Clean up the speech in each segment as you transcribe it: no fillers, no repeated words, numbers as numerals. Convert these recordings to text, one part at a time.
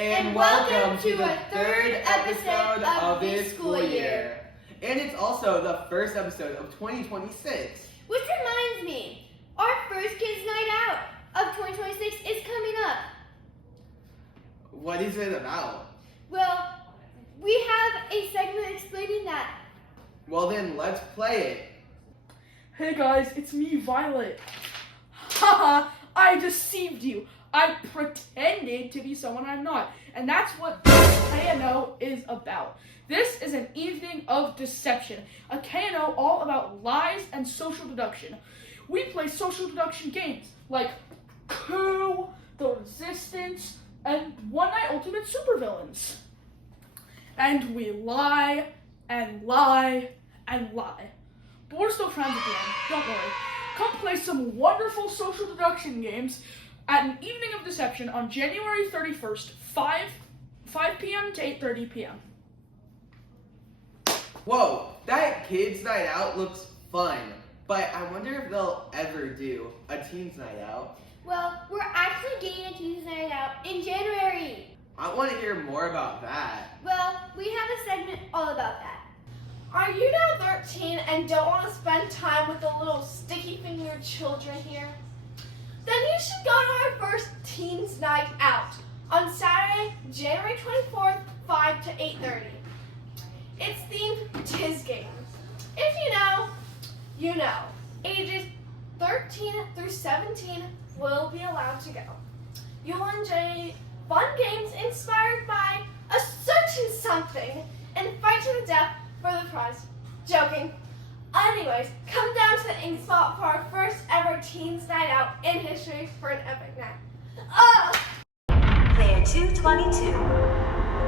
And welcome to the third episode of this school year. And it's also the first episode of 2026. Which reminds me, our first Kids Night Out of 2026 is coming up. What is it about? Well, we have a segment explaining that. Well then, let's play it. Hey guys, it's me, Violet. Haha, I deceived you. I pretended to be someone I'm not. And that's what KNO is about. This is an evening of deception. A KNO all about lies and social deduction. We play social deduction games like Coup, The Resistance, and One Night Ultimate Supervillains. And we lie and lie and lie. But we're still friends at the end, don't worry. Come play some wonderful social deduction games at an evening of deception on January 31st, 5 p.m. to 8:30 p.m. Whoa, that kids' night out looks fun. But I wonder if they'll ever do a teens' night out. Well, we're actually getting a Teens Night Out in January. I want to hear more about that. Well, we have a segment all about that. Are you now 13 and don't want to spend time with the little sticky-fingered children here? Then you should go to our first Teens Night Out on Saturday, January 24th, 5 to 8:30. It's themed Tiz Games. If you know, you know. Ages 13 through 17 will be allowed to go. You'll enjoy fun games inspired by a certain something and fight to the death for the prize. Joking. Anyways, come down to the Ink spot for our first ever Teens Night Out in history for an epic night. Player 222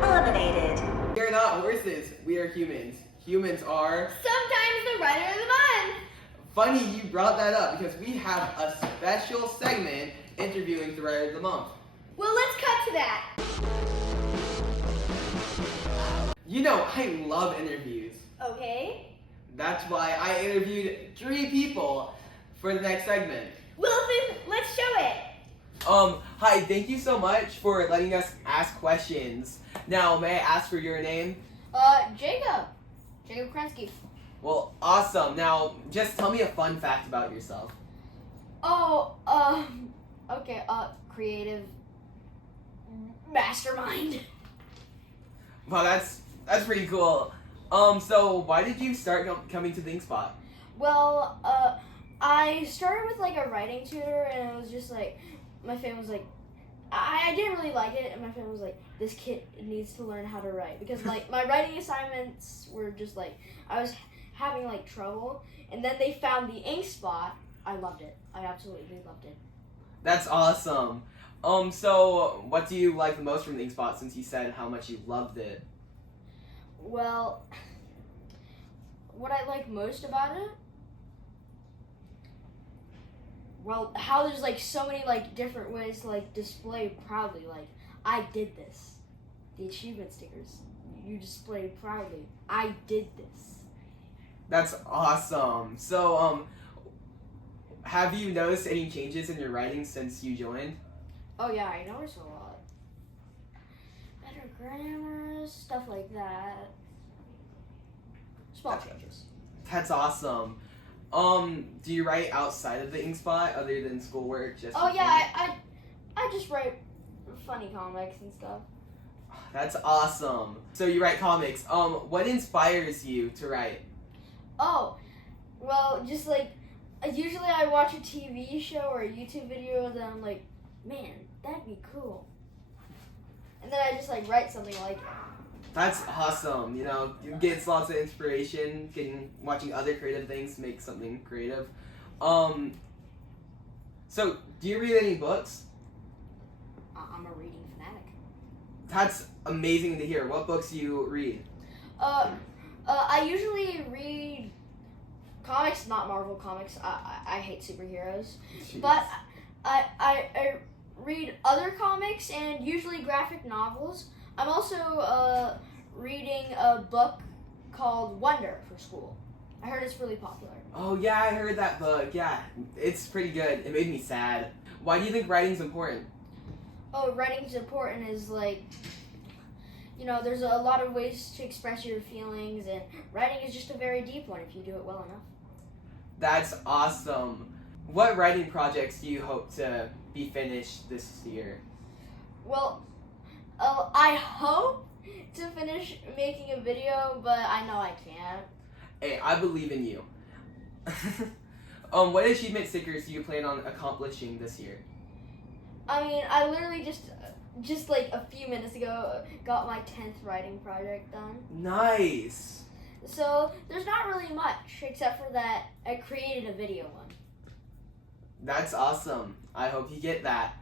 eliminated. We are not horses, we are humans. Humans are... Sometimes the runner of the month. Funny you brought that up because we have a special segment interviewing the writer of the month. Well, let's cut to that. You know, I love interviews. Okay. That's why I interviewed 3 people for the next segment. Well, then, let's show it. Hi, thank you so much for letting us ask questions. Now, may I ask for your name? Jacob. Jacob Krensky. Well, awesome. Now, just tell me a fun fact about yourself. Okay, creative mastermind. Wow, that's pretty cool. So why did you start coming to the Ink spot? Well, I started with like a writing tutor, and it was just like, my family was like, I didn't really like it, and my family was like, this kid needs to learn how to write, because like my writing assignments were just like, I was having like trouble, and then they found the Ink spot. I loved it. I absolutely loved it. That's awesome. So what do you like the most from the Ink spot, since you said how much you loved it? Well, what I like most about it, well, how there's like so many like different ways to like display proudly, like, I did this. The achievement stickers, you display proudly, I did this. That's awesome. So have you noticed any changes in your writing since you joined? Oh yeah, I noticed a lot. Better grammar, stuff like that. Small changes. That's awesome. Do you write outside of the Ink spot other than schoolwork? Just Oh for yeah, fun? I just write funny comics and stuff. That's awesome. So you write comics. What inspires you to write? Oh, well, just like, usually I watch a TV show or a YouTube video, and then I'm like, man, that'd be cool. And then I just like write something like it. That's awesome. You know, you get lots of inspiration, watching other creative things make something creative. So do you read any books? I'm a reading fanatic. That's amazing to hear. What books do you read? I usually read comics, not Marvel comics. I hate superheroes. Jeez. But I read other comics and usually graphic novels. I'm also reading a book called Wonder for school. I heard it's really popular. Oh yeah, I heard that book. Yeah, it's pretty good. It made me sad. Why do you think writing's important? writing's important is like, there's a lot of ways to express your feelings, and writing is just a very deep one if you do it well enough. That's awesome. What writing projects do you hope to be finished this year? Well, I hope to finish making a video, but I know I can't. Hey, I believe in you. What achievement stickers do you plan on accomplishing this year? I mean, I literally just like a few minutes ago got my 10th writing project done. Nice. So there's not really much except for that I created a video one. That's awesome. I hope you get that.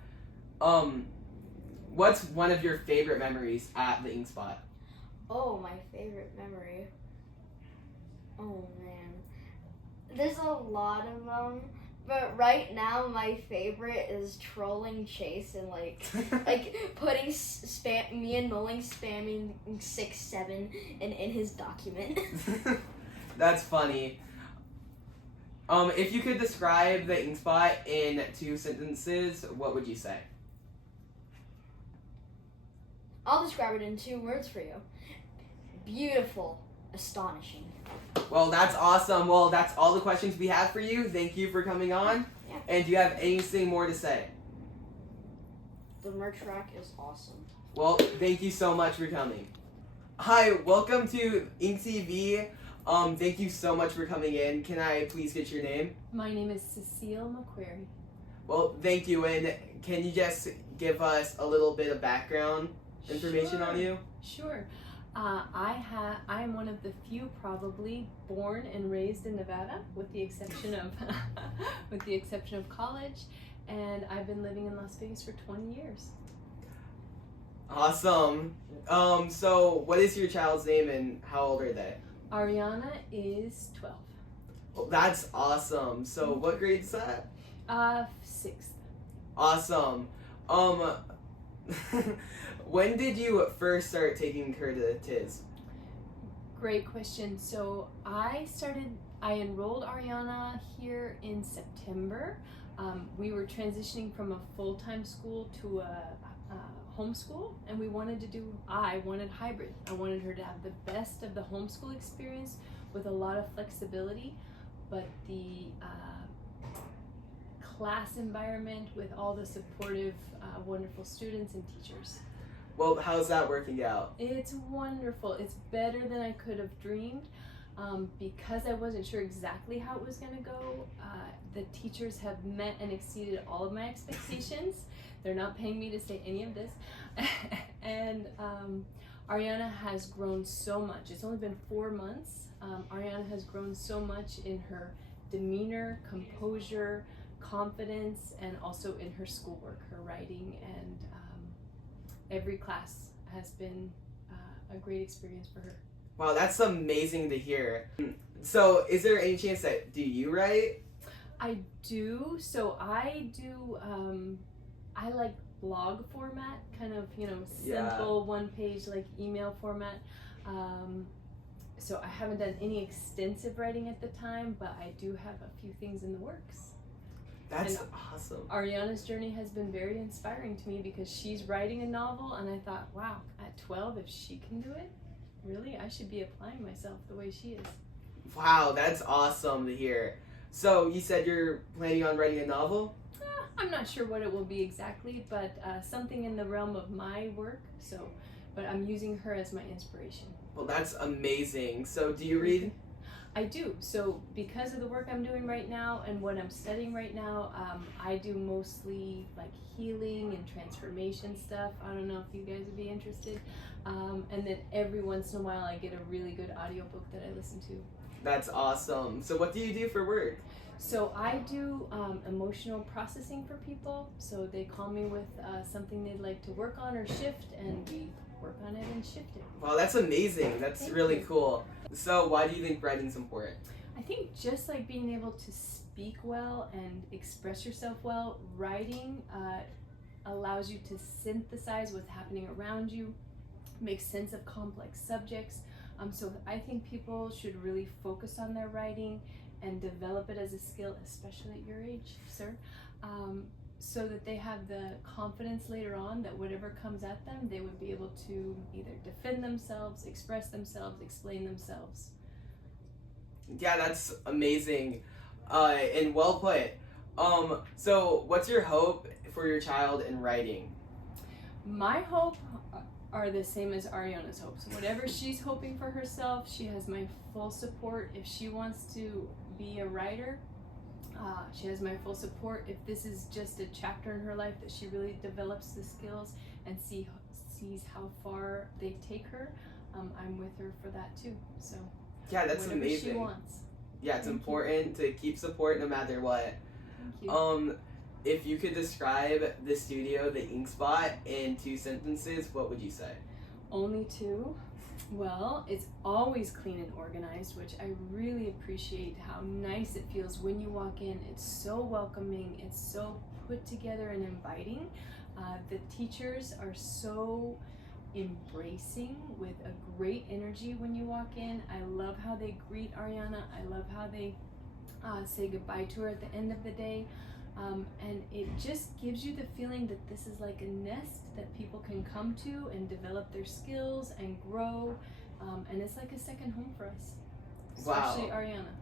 What's one of your favorite memories at the Ink Spot? Oh, my favorite memory. Oh man, there's a lot of them, but right now my favorite is trolling Chase and like putting me and Nolan spamming 6-7 in his document. That's funny. If you could describe the Ink Spot in 2 sentences, what would you say? I'll describe it in 2 words for you. Beautiful, astonishing. Well, that's awesome. Well, that's all the questions we have for you. Thank you for coming on. Yeah. And do you have anything more to say? The merch rack is awesome. Well, thank you so much for coming. Hi, welcome to InkTv. Thank you so much for coming in. Can I please get your name? My name is Cecile McQuarrie. Well, thank you. And can you just give us a little bit of background information on you? Sure. I am one of the few probably born and raised in Nevada, with the exception of college, and I've been living in Las Vegas for 20 years. Awesome. So what is your child's name and how old are they? Ariana is 12. Well, that's awesome. So what grade is that? 6th. Awesome. When did you first start taking her to TIS? Great question. So I enrolled Ariana here in September. We were transitioning from a full-time school to a homeschool, and I wanted hybrid. I wanted her to have the best of the homeschool experience with a lot of flexibility, but the class environment with all the supportive, wonderful students and teachers. Well, how's that working out? It's wonderful. It's better than I could have dreamed. Because I wasn't sure exactly how it was going to go, the teachers have met and exceeded all of my expectations. They're not paying me to say any of this. And Ariana has grown so much. It's only been 4 months. Ariana has grown so much in her demeanor, composure, confidence, and also in her schoolwork, her writing, and every class has been a great experience for her. Wow, that's amazing to hear. So is there any chance that, do you write? I do. So I do, I like blog format, kind of, simple one-page like email format. So I haven't done any extensive writing at the time, but I do have a few things in the works. That's And awesome. Ariana's journey has been very inspiring to me because she's writing a novel, and I thought, wow, at 12, if she can do it, really, I should be applying myself the way she is. Wow, that's awesome to hear. So you said you're planning on writing a novel? I'm not sure what it will be exactly, but something in the realm of my work. But I'm using her as my inspiration. Well, that's amazing. So do you read? I do. So because of the work I'm doing right now and what I'm studying right now, I do mostly like healing and transformation stuff. I don't know if you guys would be interested. And then every once in a while I get a really good audiobook that I listen to. That's awesome. So what do you do for work? So I do emotional processing for people. So they call me with something they'd like to work on or shift, and we work on it and shift it. Wow, that's amazing. That's Thank really you. cool. So why do you think writing's important? I think just like being able to speak well and express yourself well, writing allows you to synthesize what's happening around you, make sense of complex subjects. So I think people should really focus on their writing and develop it as a skill, especially at your age, sir. so that they have the confidence later on that whatever comes at them, they would be able to either defend themselves, express themselves, explain themselves. Yeah, that's amazing, and well put. So what's your hope for your child in writing? My hope are the same as Ariana's hopes. Whatever she's hoping for herself, she has my full support. If she wants to be a writer, she has my full support. If this is just a chapter in her life that she really develops the skills and sees how far they take her, I'm with her for that too. So Yeah, that's whatever amazing. she wants. Yeah, it's Thank important to keep support no matter what. Thank you. If you could describe the studio, the Ink Spot, in 2 sentences, what would you say? Only 2? Well, it's always clean and organized, which I really appreciate how nice it feels when you walk in. It's so welcoming, it's so put together and inviting. The teachers are so embracing with a great energy when you walk in. I love how they greet Ariana. I love how they say goodbye to her at the end of the day. And it just gives you the feeling that this is like a nest that people can come to and develop their skills and grow. And it's like a second home for us, especially Wow. Ariana.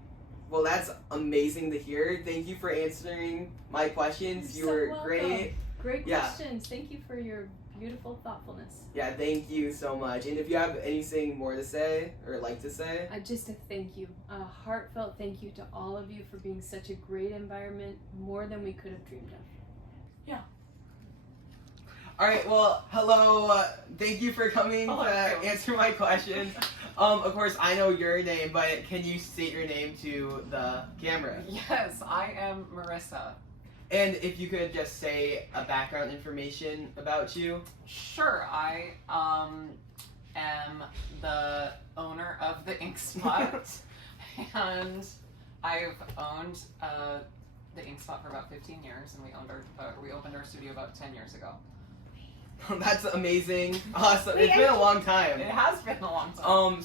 Well, that's amazing to hear. Thank you for answering my questions. You were welcome. great. Great Yeah. questions. Thank you for your beautiful thoughtfulness. Yeah, thank you so much. And if you have anything more to say or like to say, Just a thank you, a heartfelt thank you to all of you for being such a great environment, more than we could have dreamed of. all right. Well, hello. Thank you for coming Hello. to answer my questions. Of course, I know your name, but can you state your name to the camera? Yes, I am Marissa. And if you could just say a background information about you. Sure, I am the owner of the Ink Spot, and I've owned the Ink Spot for about 15 years, and we opened our studio about 10 years ago. That's amazing. Awesome. It's been a long time. It has been a long time.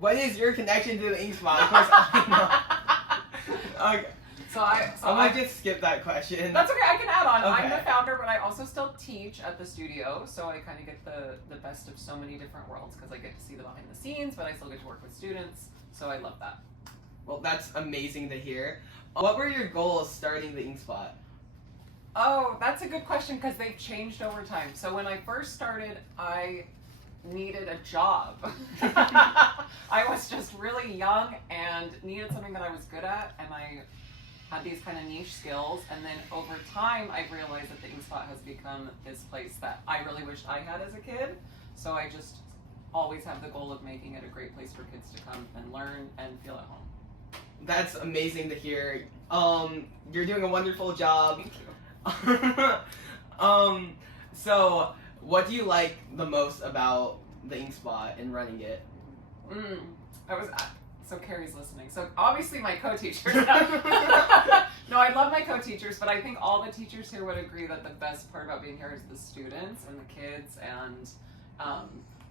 What is your connection to the Ink Spot? Of course, I know. Okay. I might just skip that question. That's okay, I can add on. I'm Okay. the founder, but I also still teach at the studio, so I kind of get the best of so many different worlds because I get to see the behind the scenes, but I still get to work with students, so I love that. Well, that's amazing to hear. What were your goals starting the Ink Spot? Oh, that's a good question because they've changed over time. So when I first started, I needed a job. I was just really young and needed something that I was good at, and I had these kind of niche skills, and then over time I've realized that the Ink Spot has become this place that I really wished I had as a kid. So I just always have the goal of making it a great place for kids to come and learn and feel at home. That's amazing to hear. You're doing a wonderful job. Thank you. So what do you like the most about the Ink Spot and running it? So Carrie's listening. So obviously my co-teachers. No, I love my co-teachers, but I think all the teachers here would agree that the best part about being here is the students and the kids, and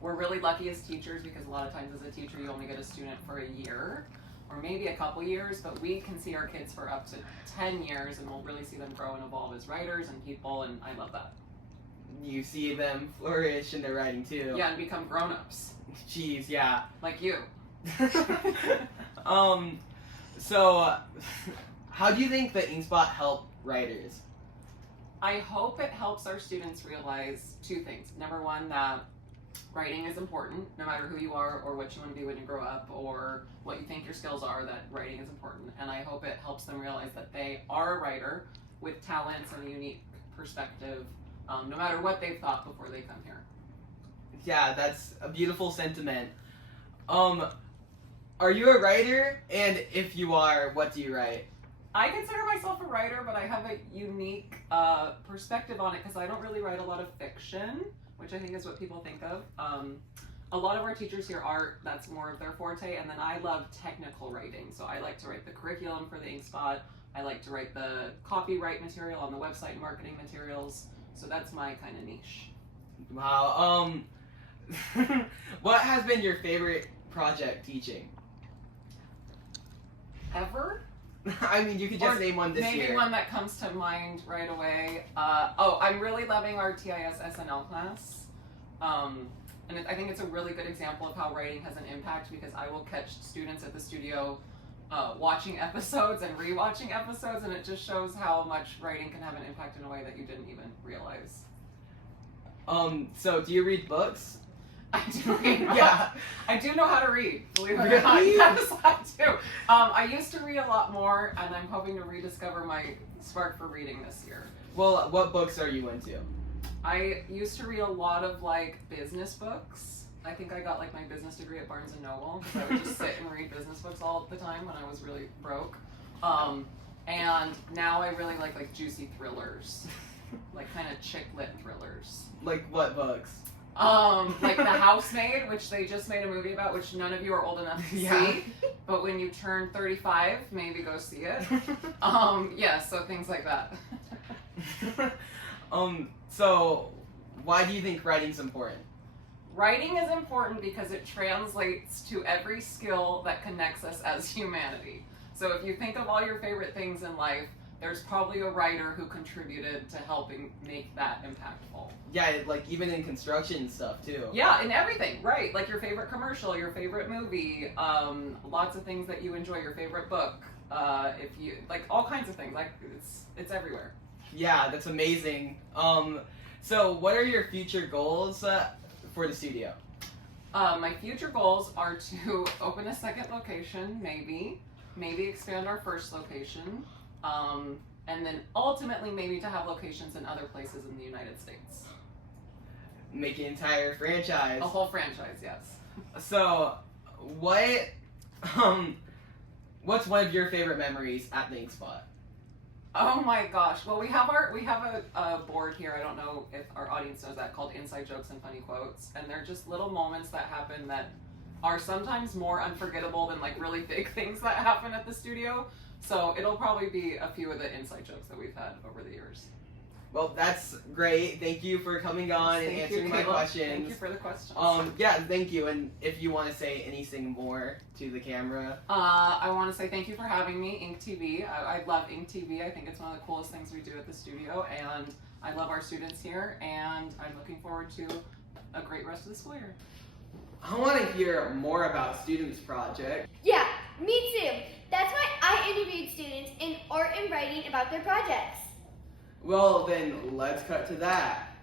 we're really lucky as teachers because a lot of times as a teacher you only get a student for a year or maybe a couple years, but we can see our kids for up to 10 years and we'll really see them grow and evolve as writers and people, and I love that. You see them flourish in their writing too. Yeah, and become grown-ups. Jeez, yeah. Like you. So how do you think the Ink Spot help writers? I hope it helps our students realize 2 things. Number one, that writing is important, no matter who you are or what you want to be when you grow up or what you think your skills are, that writing is important. And I hope it helps them realize that they are a writer with talents and a unique perspective, no matter what they've thought before they come here. Yeah, that's a beautiful sentiment. Are you a writer? And if you are, what do you write? I consider myself a writer, but I have a unique perspective on it because I don't really write a lot of fiction, which I think is what people think of. A lot of our teachers here that's more of their forte, and then I love technical writing. So I like to write the curriculum for the Ink Spot. I like to write the copyright material on the website, marketing materials. So that's my kind of niche. Wow. What has been your favorite project teaching? Ever? I mean, you could just Or name one this maybe year. one that comes to mind right away. I'm really loving our TIS SNL class. And I think it's a really good example of how writing has an impact because I will catch students at the studio watching episodes and rewatching episodes, and it just shows how much writing can have an impact in a way that you didn't even realize. So do you read books? I do read. Yeah. I do know how to read. Believe it or Really? not, yes, I do. I used to read a lot more, and I'm hoping to rediscover my spark for reading this year. Well, what books are you into? I used to read a lot of like business books. I think I got like my business degree at Barnes and Noble because I would just sit and read business books all the time when I was really broke. And now I really like juicy thrillers, like kind of chick lit thrillers. Like what books? Like The Housemaid, which they just made a movie about, which none of you are old enough to Yeah. see. But when you turn 35, maybe go see it. Yeah, so things like that. So why do you think writing's important? Writing is important because it translates to every skill that connects us as humanity. So if you think of all your favorite things in life, there's probably a writer who contributed to helping make that impactful. Yeah, like even in construction and stuff too. Yeah, in everything, right? Like your favorite commercial, your favorite movie, lots of things that you enjoy, your favorite book, if you like all kinds of things. Like it's everywhere. Yeah, that's amazing. So what are your future goals for the studio? My future goals are to open a second location, maybe expand our first location, and then ultimately maybe to have locations in other places in the United States. Make an entire franchise. A whole franchise, yes. So, what's one of your favorite memories at the Ink Spot? Oh my gosh. Well, we have a board here. I don't know if our audience knows that, called Inside Jokes and Funny Quotes, and they're just little moments that happen that are sometimes more unforgettable than like really big things that happen at the studio. So it'll probably be a few of the inside jokes that we've had over the years. Well, that's great. Thank you for coming on and Thank you, answering my Caleb. questions. Thank you for the questions. Yeah, thank you. And if you want to say anything more to the camera. I want to say thank you for having me, InkTv. I love InkTv. I think it's one of the coolest things we do at the studio, and I love our students here, and I'm looking forward to a great rest of the school year. I want to hear more about Students Project. Yeah, me too. That's why I interviewed students in art and writing about their projects. Well, then let's cut to that.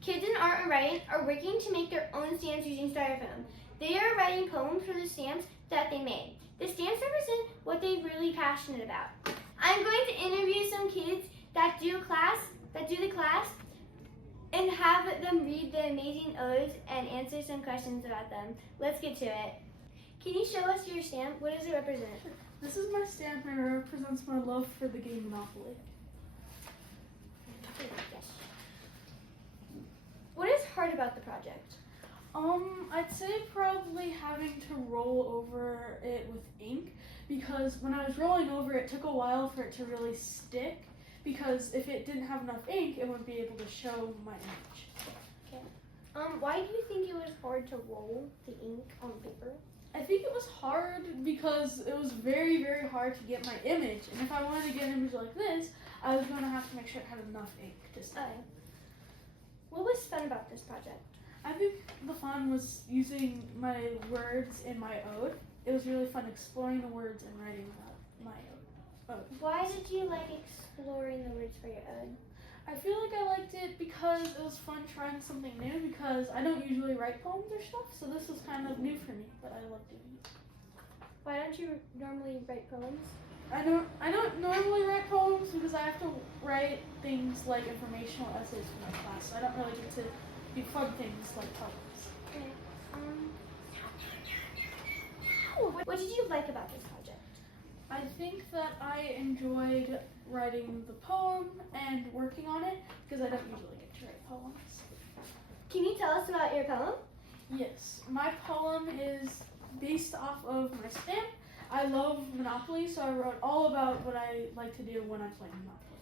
Kids in art and writing are working to make their own stamps using styrofoam. They are writing poems for the stamps that they made. The stamps represent what they're really passionate about. I'm going to interview some kids that do the class, and have them read the amazing odes and answer some questions about them. Let's get to it. Can you show us your stamp? What does it represent? This is my stamp and it represents my love for the game Monopoly. Yes. What is hard about the project? I'd say probably having to roll over it with ink, because when I was rolling over it took a while for it to really stick, because if it didn't have enough ink, it wouldn't be able to show my image. Why do you think it was hard to roll the ink on paper? I think it was hard because it was very, very hard to get my image, and if I wanted to get an image like this, I was going to have to make sure it had enough ink to stay. What was fun about this project? I think the fun was using my words in my ode. It was really fun exploring the words and writing about my ode. Why did you like exploring the words for your ode? I feel like I liked it because it was fun trying something new, because I don't usually write poems or stuff, so this was kind of new for me, but I loved doing it. Why don't you normally write poems? I don't normally write poems because I have to write things like informational essays for my class, so I don't really get to do fun things like poems. Okay. What did you like about this project? I think that I enjoyed writing the poem and working on it, because I don't usually get to write poems. Can you tell us about your poem? Yes, my poem is based off of my stamp. I love Monopoly, so I wrote all about what I like to do when I'm playing Monopoly.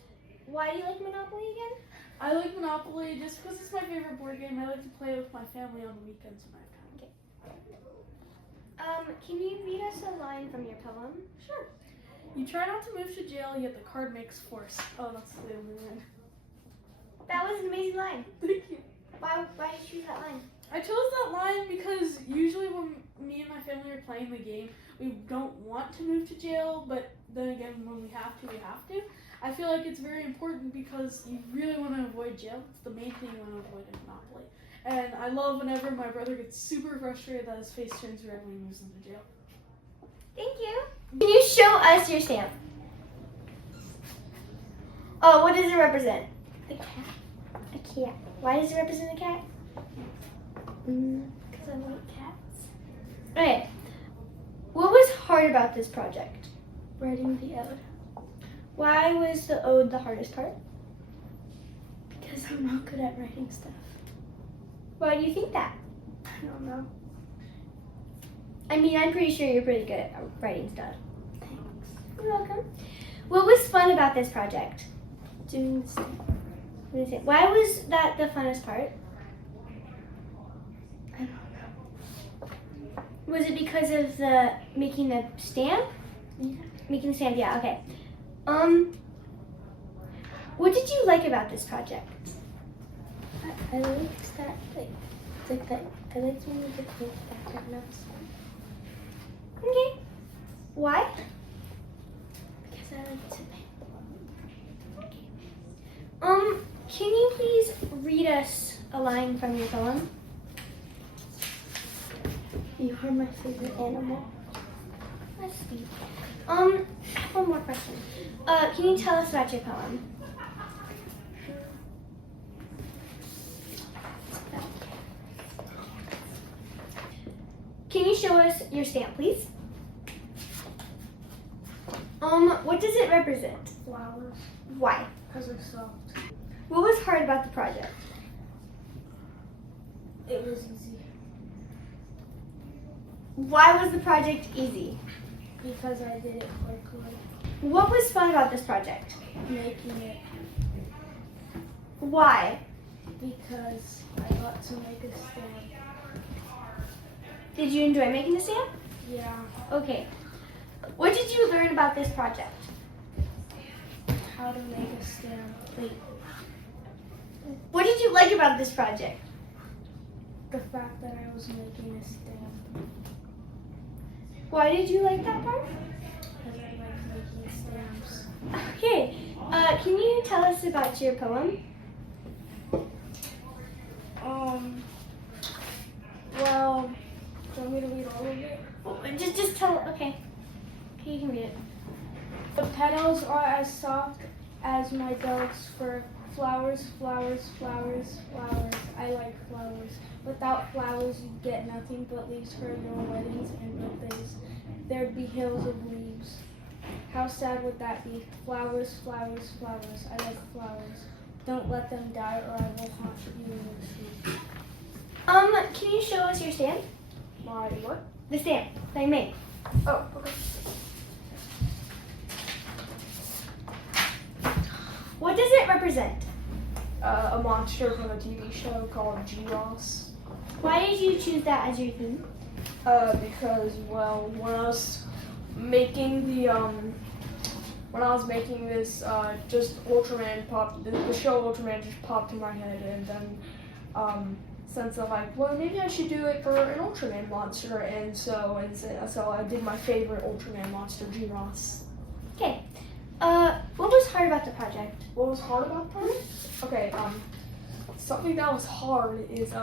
Why do you like Monopoly again? I like Monopoly just because it's my favorite board game. I like to play it with my family on the weekends when I have time. Can you read us a line from your poem? Sure. You try not to move to jail, yet the card makes force. Oh, that's the other one. That was an amazing line. Thank you. Why did you choose that line? I chose that line because usually when me and my family are playing the game, we don't want to move to jail, but then again, when we have to, we have to. I feel like it's very important because you really want to avoid jail. It's the main thing you want to avoid in Monopoly. And I love whenever my brother gets super frustrated that his face turns red when he moves into jail. Thank you. Can you show us your stamp? Oh, what does it represent? A cat. A cat. Why does it represent a cat? Because I like cats. Okay. What was hard about this project? Writing the ode. Why was the ode the hardest part? Because I'm not good at writing stuff. Why do you think that? I don't know. I mean, I'm pretty sure you're pretty good at writing stuff. Thanks. You're welcome. What was fun about this project? Doing the stamp. Why was that the funnest part? I don't know. Was it because of the making the stamp? Yeah. Making the stamp, yeah, okay. What did you like about this project? I liked that, like that. I liked when you could paint the background of the song. Okay. Why? Because I like to paint. Okay. Can you please read us a line from your poem? You are my favorite animal. That's sweet. I have one more question. Can you tell us about your poem? Can you show us your stamp, please? What does it represent? Flowers. Why? Because they're soft. What was hard about the project? It was easy. Why was the project easy? Because I did it quickly. What was fun about this project? Making it. Why? Because I got to make a stamp. Did you enjoy making the stamp? Yeah. Okay. What did you learn about this project? How to make a stamp. Wait. What did you like about this project? The fact that I was making a stamp. Why did you like that part? Because I like making stamps. Okay. Can you tell us about your poem? Well, do you want me to read all of it? Just tell. Okay. Okay, you can read it. The petals are as soft as my dog's fur. Flowers, flowers, flowers, flowers. I like flowers. Without flowers, you get nothing but leaves for your weddings and birthdays. There'd be hills of leaves. How sad would that be? Flowers, flowers, flowers. I like flowers. Don't let them die or I will haunt you in your sleep. Can you show us your stamp? My what? The stamp that you made. Oh, okay. What does it represent? A monster from a TV show called G-Ross. Why did you choose that as your theme? Because, well, when I was making this, just Ultraman popped, the show Ultraman just popped in my head, and then, since I'm like, well, maybe I should do it for an Ultraman monster, and so I did my favorite Ultraman monster, G-Ross. Okay. What was hard about the project? What was hard about the project? Okay, something that was hard is,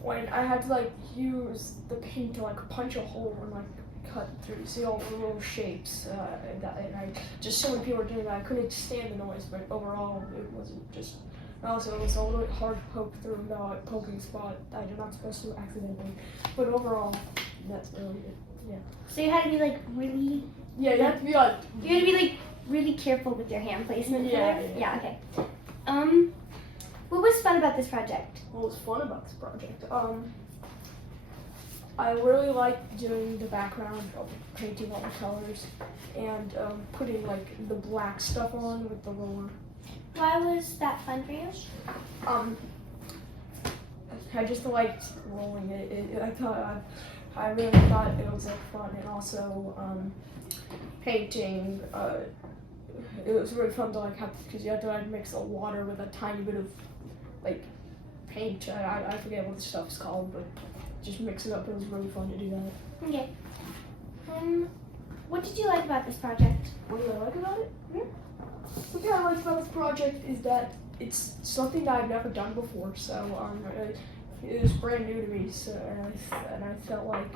when I had to, like, use the paint to, like, punch a hole and, like, cut through, see all the little shapes, and I just, so many people were doing that, I couldn't stand the noise, but overall, it wasn't just, also, it was a little bit hard to poke through the poking spot I did not supposed to accidentally, but overall, that's really it, yeah. So you had to be like really. Yeah, you have to be like. You had to be like really careful with your hand placement. Yeah. Yeah. Okay. What was fun about this project? What was fun about this project? I really liked doing the background of painting all the colors and putting like the black stuff on with the roller. Why was that fun for you? I just liked rolling it. I thought I really thought it was like fun, and also painting. It was really fun to like have, because you had to like mix the water with a tiny bit of like paint. I forget what the stuff is called, but just mix it up. It was really fun to do that. Okay. What did you like about this project? What do I like about it? What I like about this project is that it's something that I've never done before, so it was brand new to me. So and I felt like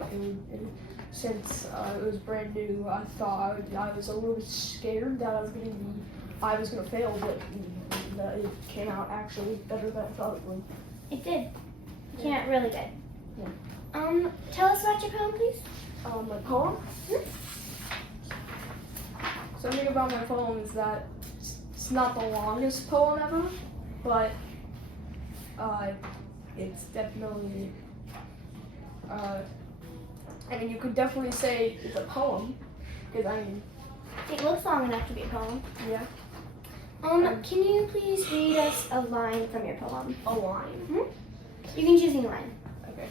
since it was brand new, I thought I was a little bit scared that I was gonna fail, but it came out actually better than I thought it would. It did. It came out really good. Yeah. Tell us about your poem, please. My poem? Something about my poem is that it's not the longest poem ever, but it's definitely, I mean, you could definitely say it's a poem, because I mean, It looks long enough to be a poem. yeah, Can you please read us a line from your poem? a line. You can choose any line. Okay.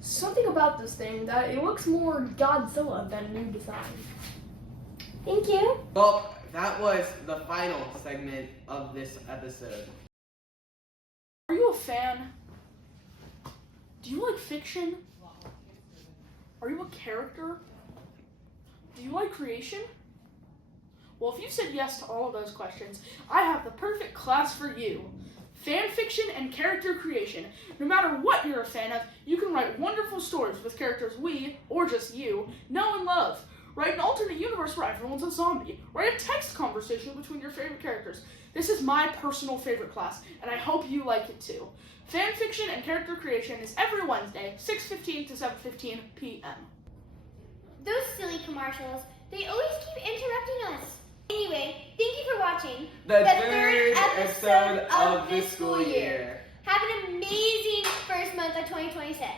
Something about this thing that it looks more Godzilla than new design. Thank you. Well, that was the final segment of this episode. Are you a fan? Do you like fiction? Are you a character? Do you like creation? Well, if you said yes to all of those questions, I have the perfect class for you. Fan fiction and character creation. No matter what you're a fan of, you can write wonderful stories with characters we, or just you, know and love. Write an alternate universe where everyone's a zombie. Write a text conversation between your favorite characters. This is my personal favorite class, and I hope you like it too. Fan fiction and character creation is every Wednesday, 6:15 to 7:15 p.m. Those silly commercials, they always keep interrupting us. Anyway, thank you for watching The third episode of this school year. Have an amazing first month of 2026.